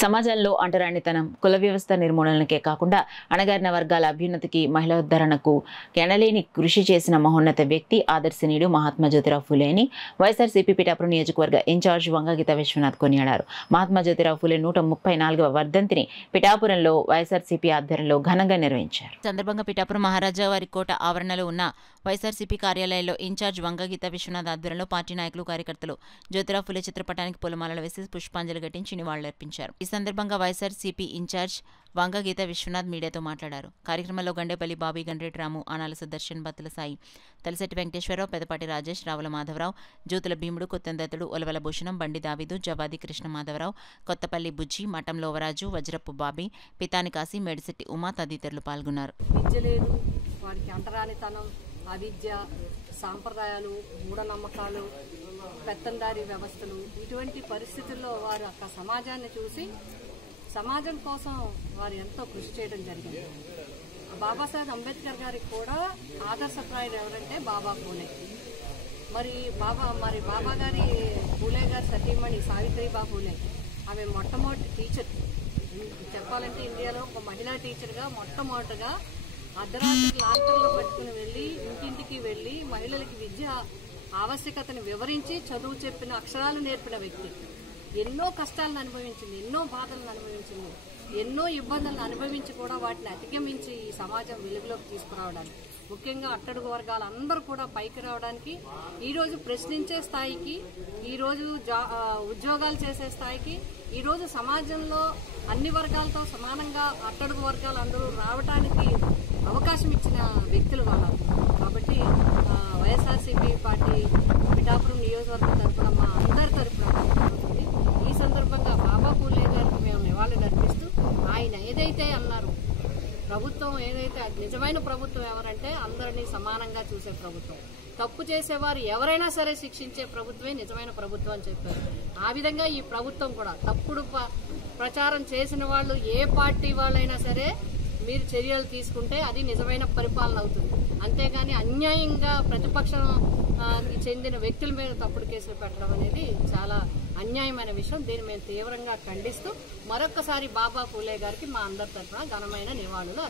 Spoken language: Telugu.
సమాజంలో అంటరానితనం, కుల వ్యవస్థ నిర్మూలనకే కాకుండా అణగారిన వర్గాల అభ్యున్నతికి, మహిళా ఉద్ధరణకు ఎనలేని కృషి చేసిన మహోన్నత వ్యక్తి, ఆదర్శనీయుడు మహాత్మా జ్యోతిరావు ఫూలే అని వైఎస్ఆర్సీపీ పిఠాపురం నియోజకవర్గ ఇన్ఛార్జ్ వంగగీత విశ్వనాథ్ కొనియాడారు. మహాత్మా జ్యోతిరావు ఫూలే 134వ వర్ధంతిని పిఠాపురంలో వైఎస్ఆర్సీపీ ఆధ్వర్యంలో ఘనంగా నిర్వహించారు. సందర్భంగా పిఠాపురం మహారాజా వారి కోట ఆవరణలో ఉన్న వైఎస్ఆర్సీపీ కార్యాలయంలో ఇన్ఛార్జ్ వంగగీత విశ్వనాథ్ ఆధ్వర్యంలో పార్టీ నాయకులు, కార్యకర్తలు జ్యోతిరావు ఫూలే చిత్రపటానికి పూలమాలలు వేసి పుష్పాంజలి ఘటించి నివాళులర్పించారు. ఈ సందర్భంగా వైఎస్ఆర్సీపీ ఇన్ఛార్జ్ వంగగీత విశ్వనాథ్ మీడియాతో మాట్లాడారు. కార్యక్రమంలో గండేపల్లి బాబీ, గండ్రేటి రాము, ఆనాల సుదర్శన్, బత్తుల సాయి, తలసెట్టి వెంకటేశ్వరరావు, పెదపాటి రాజేష్, రావుల మాధవరావు, జ్యోతుల భీముడు, కొత్తందతుడు, ఒలవల భూషణం, బండి దావీదు, జవాది కృష్ణ మాధవరావు, కొత్తపల్లి బుజ్జి, మఠం లోవరాజు, వజ్రపు బాబీ, పితాని కాశీ, మేడిశెట్టి ఉమా తదితరులు పాల్గొన్నారు. వారికి అంటరానితనం, అవిద్య, సాంప్రదాయాలు, మూఢనమ్మకాలు, పెత్తందారీ వ్యవస్థలు, ఇటువంటి పరిస్థితుల్లో వారు అక్కడ సమాజాన్ని చూసి సమాజం కోసం వారు ఎంతో కృషి చేయడం జరిగింది. బాబాసాహెబ్ అంబేద్కర్ గారికి కూడా ఆదర్శప్రాయుడు ఎవరంటే బాబా పూలే. మరి బాబా గారి పూలే గారి సతీమణి సావిత్రిబా పూలే, ఆమె మొట్టమొదటి టీచర్. చెప్పాలంటే ఇండియాలో ఒక మహిళా టీచర్గా మొట్టమొదటిగా అర్ధరాత్రి లాంటర్లు పట్టుకుని వెళ్ళి ఇంటింటికి వెళ్ళి మహిళలకి విద్య ఆవశ్యకతను వివరించి చదువు చెప్పిన, అక్షరాలు నేర్పిన వ్యక్తి. ఎన్నో కష్టాలను అనుభవించింది, ఎన్నో బాధలను అనుభవించింది, ఎన్నో ఇబ్బందులను అనుభవించి కూడా వాటిని అధిగమించి ఈ సమాజం వెలుగులోకి తీసుకురావడానికి, ముఖ్యంగా అట్టడుగు వర్గాలు అందరూ కూడా పైకి రావడానికి, ఈరోజు ప్రశ్నించే స్థాయికి, ఈరోజు ఉద్యోగాలు చేసే స్థాయికి, ఈరోజు సమాజంలో అన్ని వర్గాలతో సమానంగా అట్టడుగు వర్గాలు అందరూ రావడానికి అవకాశం ఇచ్చిన వ్యక్తులు వాళ్ళు. కాబట్టి వైఎస్ఆర్సీపీ పార్టీ పిఠాపురం నియోజకవర్గం తరఫున మా అందరి తరఫున ఈ సందర్భంగా బాబా పూలే గారికి మేము నివాళులు అర్పిస్తూ, ఆయన ఏదైతే అన్నారు, ప్రభుత్వం ఏదైతే నిజమైన ప్రభుత్వం ఎవరంటే అందరినీ సమానంగా చూసే ప్రభుత్వం, తప్పు చేసేవారు ఎవరైనా సరే శిక్షించే ప్రభుత్వమే నిజమైన ప్రభుత్వం అని చెప్పారు. ఆ విధంగా ఈ ప్రభుత్వం కూడా తప్పుడు ప్రచారం చేసిన వాళ్ళు ఏ పార్టీ వాళ్ళైనా సరే మీరు చర్యలు తీసుకుంటే అది నిజమైన పరిపాలన అవుతుంది. అంతేగాని అన్యాయంగా ప్రతిపక్షానికి చెందిన వ్యక్తుల మీద తప్పుడు కేసులు పెట్టడం అనేది చాలా అన్యాయమైన విషయం. దీన్ని మేము తీవ్రంగా ఖండిస్తూ మరొక్కసారి బాబా పూలే గారికి మా అందరి తరఫున ఘనమైన నివాళులు